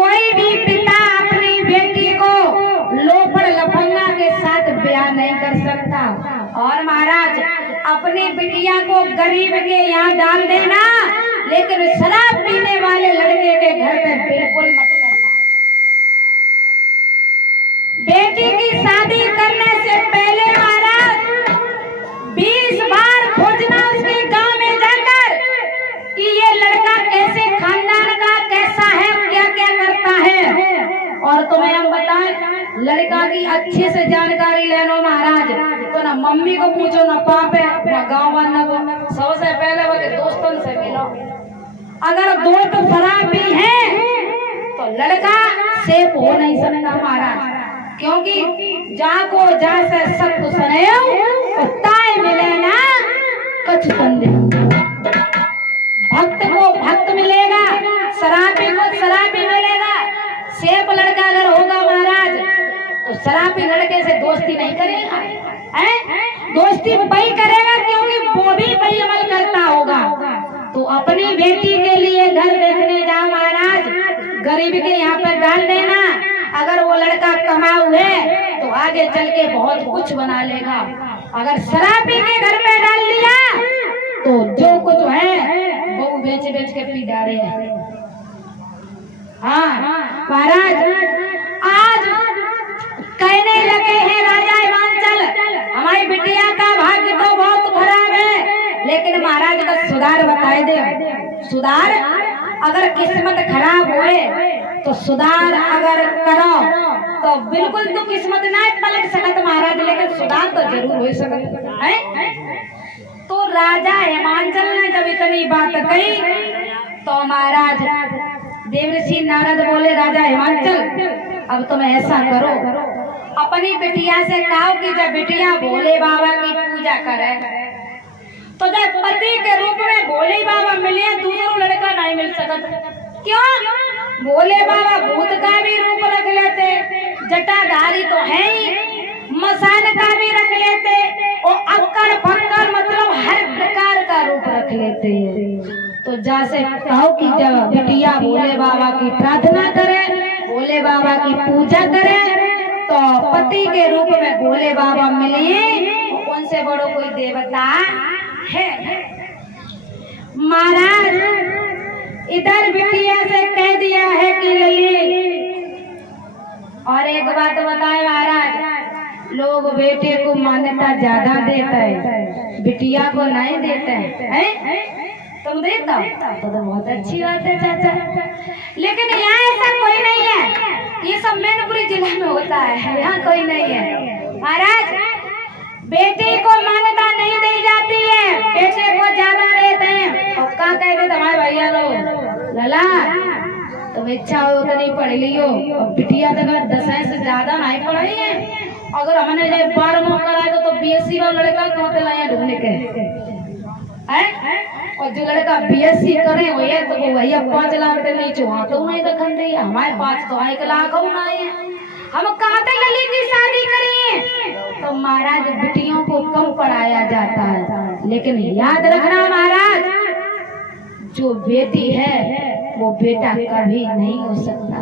कोई भी पिता अपनी बेटी को लोफड़ लफंगा के साथ ब्याह नहीं कर सकता। और महाराज अपनी बिटिया को गरीब के यहाँ डाल देना, लेकिन शराब पीने वाले लड़के के घर में बिल्कुल मत करना। बेटी की शादी करने से पहले महाराज 20 बार खोजना उसके गांव में जाकर कि ये लड़का कैसे खानदान का, कैसा है, क्या क्या करता है। और तुम्हें हम बताएं, लड़का की अच्छे से जानकारी ले लो महाराज। तो ना मम्मी को पूछो, ना पापे, ना गाँव वालों को, सबसे पहले वो दोस्तों से मिलो। अगर दोस्त शराबी है तो लड़का सेफ हो नहीं सकता महाराज, क्योंकि जाको जा से सत्य सुने ताए मिले ना कछ संदेह। भक्त को भक्त मिलेगा, शराबी को शराबी मिलेगा। सेफ लड़का अगर होगा महाराज तो शराबी लड़के से दोस्ती नहीं करेगा, दोस्ती वही करेगा क्योंकि वो भी वही अमल करता होगा। तो अपनी बेटी के लिए घर देखने जाओ महाराज, गरीब के यहाँ पर डाल देना। अगर वो लड़का कमाऊ है तो आगे चल के बहुत कुछ बना लेगा। अगर शराबी के घर में डाल लिया तो जो कुछ है वो बेच बेच के पी डाले। हाँ महाराज, आज कहने लगे हैं राजा हिमांचल, हमारी बिटिया का भाग्य तो बहुत खराब है, लेकिन महाराज का सुधार बताए दे। सुधार अगर किस्मत खराब हुए तो सुधार अगर करो तो बिल्कुल तो किस्मत ना पलट सकत महाराज, लेकिन सुधार तो जरूर हो सकता है। तो राजा हिमांचल ने जब इतनी बात कही तो महाराज देवर्षि नारद बोले, राजा हिमांचल अब तुम ऐसा करो, अपनी बिटिया से कहो कि जब बिटिया भोले बाबा की पूजा करे तो जब पति के रूप में भोले बाबा मिले, दूसरा लड़का नहीं मिल सकता। क्यों? भोले बाबा भूत का भी रूप रख लेते, जटाधारी तो है ही, मसान का भी रख लेते, और अक्कर फक्कर मतलब हर प्रकार का रूप रख लेते। तो जैसे कहो कि जब बिटिया भोले बाबा की प्रार्थना करे, भोले बाबा की पूजा करे, तो पति के रूप में भोले बाबा मिले, उनसे बड़ो कोई देवता है। महाराज इधर बिटिया से कह दिया है कि लली। और एक बात बताए महाराज, लोग बेटे को मान्यता ज्यादा देता है, बिटिया को नहीं देते हैं। तुम देता तो बहुत अच्छी बात है चाचा, लेकिन यहाँ ऐसा कोई नहीं है। ये सब मैनपुरी जिला में होता है, यहाँ कोई नहीं है महाराज। बेटे को मान्यता नहीं दी जाती है, बेटे को ज्यादा देते हैं। और क्या कह रहे हमारे भैया लोग, लला तुम इच्छा हो तो नहीं पढ़ लियो, और बिटिया तक 10 से ज्यादा नहीं पढ़ी है। अगर हमने जब 12वां कराया तो BSc वाला लड़का कहते लाया ढूंढने के है। और जो लड़का BSc करे हुए तो वो भैया 5 लाख से नीचे वहाँ तो नहीं दखन दी। हमारे पास तो 1 लाख होना है, हम कहाँ तक लली की शादी करें। तो महाराज बेटियों को कम पढ़ाया जाता है, लेकिन याद रखना महाराज, जो बेटी है वो बेटा कभी नहीं हो सकता।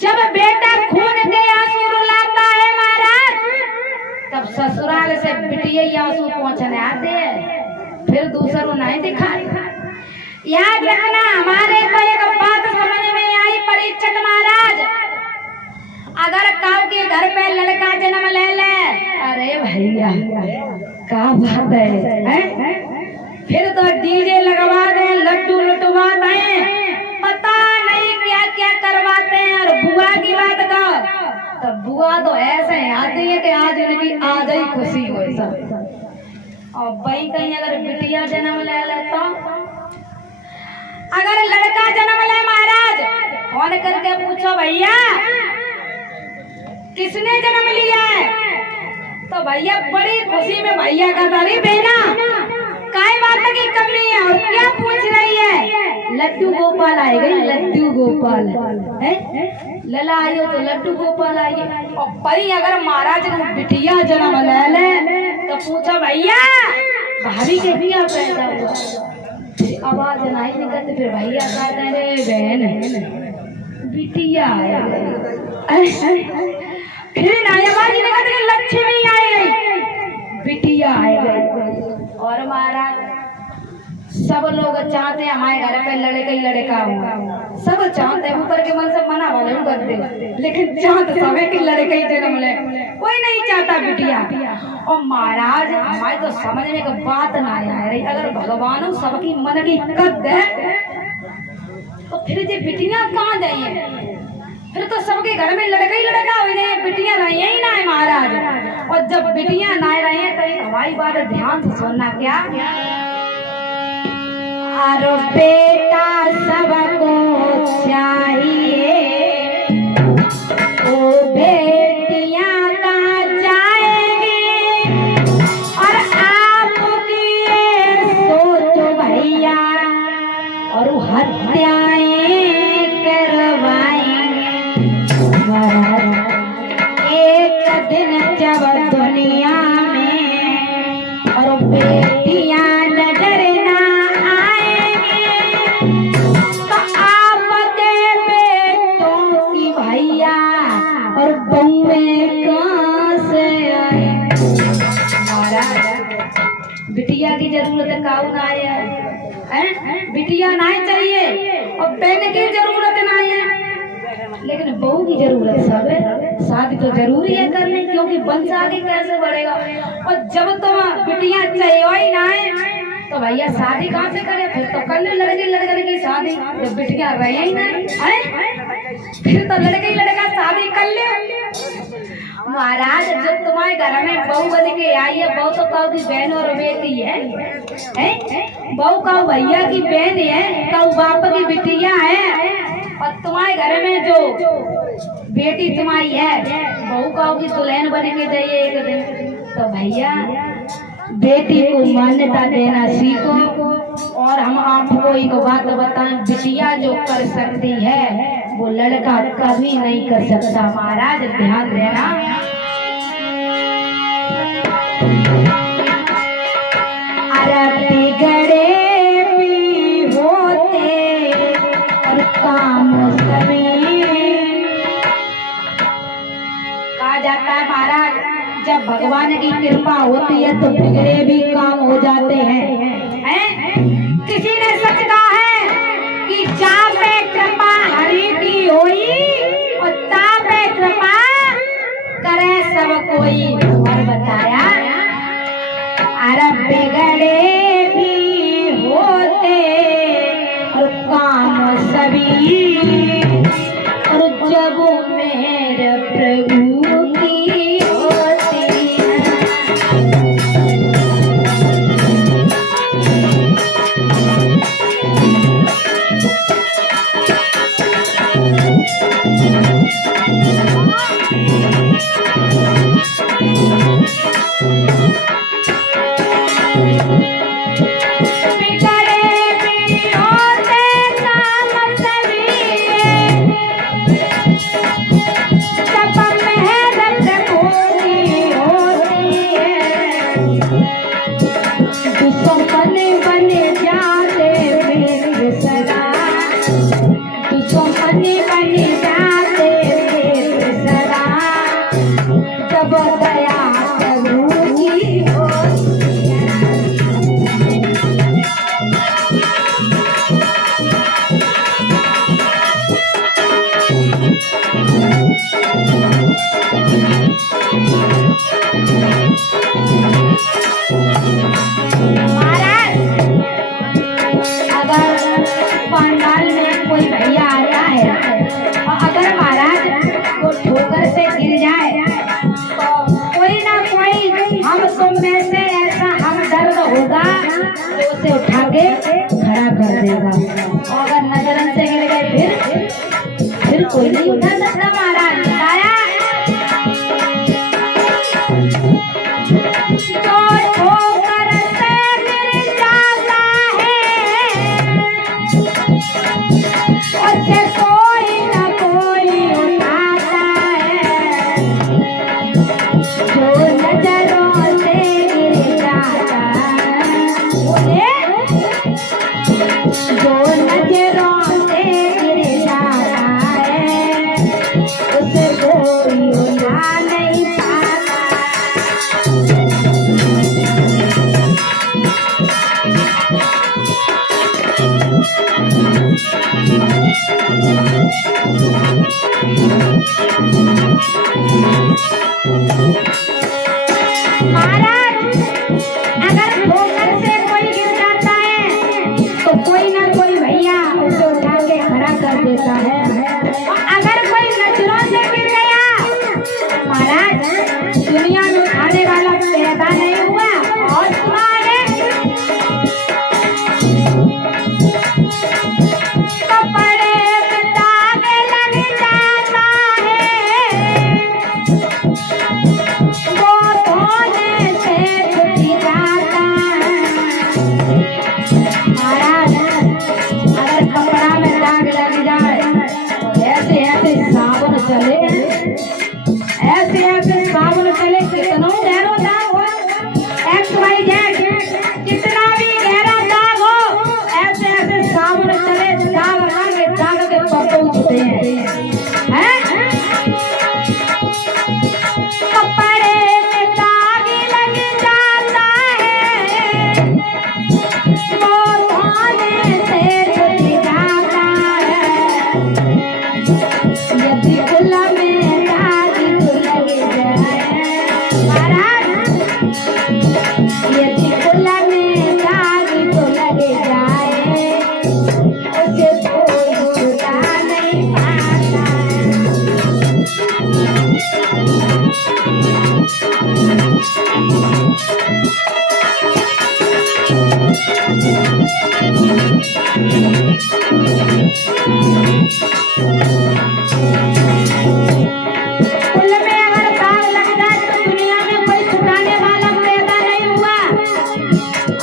जब बेटा खून के आंसू रुलाता है महाराज, तब ससुराल से बिटिया आंसू पहुंचने आते हैं, फिर दूसरों नहीं दिखाई। याद रखना, हमारे को एक बात समझ में आई परीक्षित महाराज, अगर काऊ के घर पे लड़का जन्म ले ले, अरे भैया क्या बात है, फिर तो डीजे लगवा दे, लड्डू लुटवा दे, पता नहीं क्या क्या करवाते हैं। और बुआ की बात का, तो बुआ तो ऐसे आती है कि आज उनकी आज ही खुशी हो सब। और भाई कहीं अगर बिटिया जन्म ले तो, अगर लड़का जन्म ले महाराज, फोन करके पूछो भैया किसने जन्म लिया है, तो भैया बड़ी खुशी में भैया का तारी बेना काय बात की कमी है और क्या पूछ रही है। लड्डू गोपाल आएगा, लड्डू गोपाल है, लला आयो तो लड्डू गोपाल आइए। और भाई अगर महाराज ने बिटिया जन्म ले ले तो पूछा भैया भाभी के बिया पैदा हुआ, आवाज नहीं निकलती, फिर भैया कहते हैं बहन बिटिया फिर नायबा जी ने कहा लक्ष्मी आई गई, बिटिया आई गई। और महाराज सब लोग चाहते हैं हमारे घर पे लड़का ही लड़का हो, सब चाहते हैं, ऊपर के मन से मना वाले कर दे, लेकिन चाहते सब है कि लड़का ही जन्म ले, कोई नहीं चाहता बिटिया। और महाराज हमारे तो समझने की बात ना आ रही, अगर भगवान सबकी मन की कद है तो फिर ये बिटिया कहाँ जाइए, फिर तो सबके घर में लड़का ही लड़का हो जाए, बिटिया रही ही ना है महाराज। और जब बिटिया ना रही है तो हमारी बात ध्यान से सुनना, क्या अरे बेटा सबको चाहिए, ओ बेटियां कहाँ जाएंगी, और आपकी सोचो भैया, और हत्याएं करवाएंगे। एक दिन जब दुनिया में और बेटियां नजर ना और बम्बे कहाँ से आए, बिटिया की जरूरत काऊ ना है, बिटिया ना चाहिए और बहन की जरूरत ना है, लेकिन बहू की जरूरत सब है। शादी तो जरूरी है करनी, क्योंकि वंश आगे कैसे बढ़ेगा। और जब तुम बिटिया चाहिए ही ना है तो भैया शादी कहाँ से करे, फिर तो कर ले लड़के की शादी, जब बिटिया रहे ही नहीं फिर तो लड़के ही लड़का शादी कर ले। महाराज जब तुम्हारे घर में बहू बन के आई है, बहू तो कहू की बहन और बेटी है, बहू कहू भैया की बहन है, कहू बाप की बिटिया है, और तुम्हारे घर में जो बेटी तुम्हारी है बहू कहू की दुल्हन बन के जाइए एक दिन। तो भैया बेटी को मान्यता देना सीखो। और हम आपको एक बात बताएं, बिटिया जो कर सकती है वो लड़का कभी नहीं कर सकता। महाराज ध्यान देना, अरे बिगड़े भी होते और काम सभी, कहा जाता है महाराज जब भगवान की कृपा होती है तो बिगड़े भी काम हो जाते हैं। किसी ने सच कहा है कि जहाँ पे कृपा हरि की होई और तहाँ पे कृपा करे सब कोई। और बताया अरे बिगड़े भी होते और काम सभी, और जब मेरे प्रभु की होती है। उठा के खड़ा कर देगा, और अगर नजर से गिर गए फिर कोई नहीं उठा सकता। महाराज बताया ठोकर से गिर जाता है उससे कोई ना कोई उठाता है, जो नजरों से गिर जाता है जो नजरों से गिर जाता है उसे कोई उठा नहीं पाता। महाराज अगर ठोकर से कोई गिर जाता है तो कोई ना कोई भैया उसे उठा के खड़ा कर देता है। और अगर कोई नजरों से गिर गया महाराज दुनिया में उठाने वाला पैदा नहीं हुआ। और सुना आगे, कपड़े में दाग लग जाता है वो धोने से छूट जाता है। महाराज अगर कपड़ा में दाग लग जाए ऐसे ऐसे साबुन चले, ऐसे ऐसे साबुन चले, कितनों गहरा दाग हो XYZ, कितना भी गहरा दाग हो, ऐसे ऐसे साबुन चले, दाग के पत्ते उठते हैं। कपड़े में दाग लग जाता है वो धोने से छूट जाता है। यदि कुल में दाग तो लग जाए महाराज, यदि कुल में दाग तो लग जाए उसे कोई छुड़ा नहीं पाता। कुल में अगर दाग लग जाए तो दुनिया में कोई छुटाने वाला पैदा नहीं हुआ।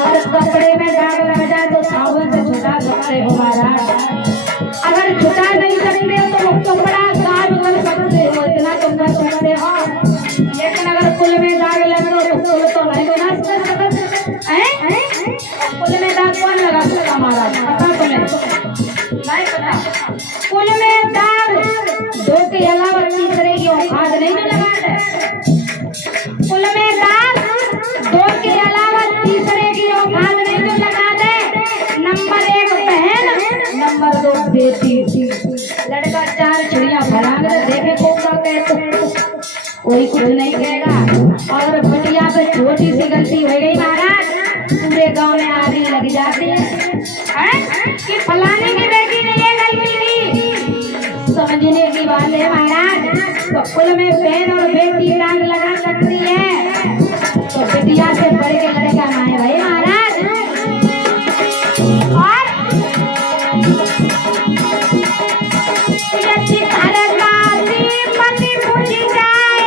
और कपड़े में दाग लग जाए तो साबुन से छुटा सकते हो महाराज। अगर छुटा नहीं सकते तो वो कपड़ा साफ कर सकते हो, इतना तुम कर सकते हो। लेकिन अगर कुल में दाग लगे तो कुल तो नहीं बना सकते। कुल में दाग कौन लगा सकता महाराज, पता तुम्हें? नहीं पता। कुल में दाग दो के अलावा तीसरे की औकात नहीं लगाते। कुल में दाग दो के अलावा तीसरे की औकात नहीं लगाते। नंबर 1 बहन, नंबर 2 बेटी। लड़का 4 चिड़िया फलांग देखे को कोई कुछ नहीं कहेगा। और बिटिया पे छोटी सी गलती हो गई महाराज, पूरे गांव में आग लग जाती है कि फलाने की बेटी ने ये गलती की। समझने की बात है महाराज। तो कुल में बहन और बेटी दाग लगा सकती है तो बिटिया से बढ़ के लड़का ना है भाई महाराज। और यदि घर का दीपक बुझ जाए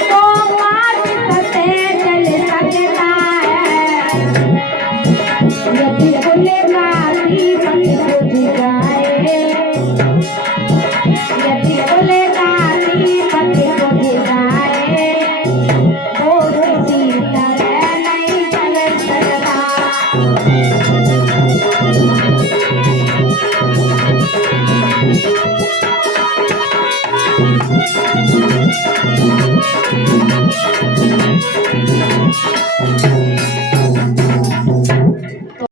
तो माचिस से जल सकता है। यदि खुले का दीपक बुझ जाए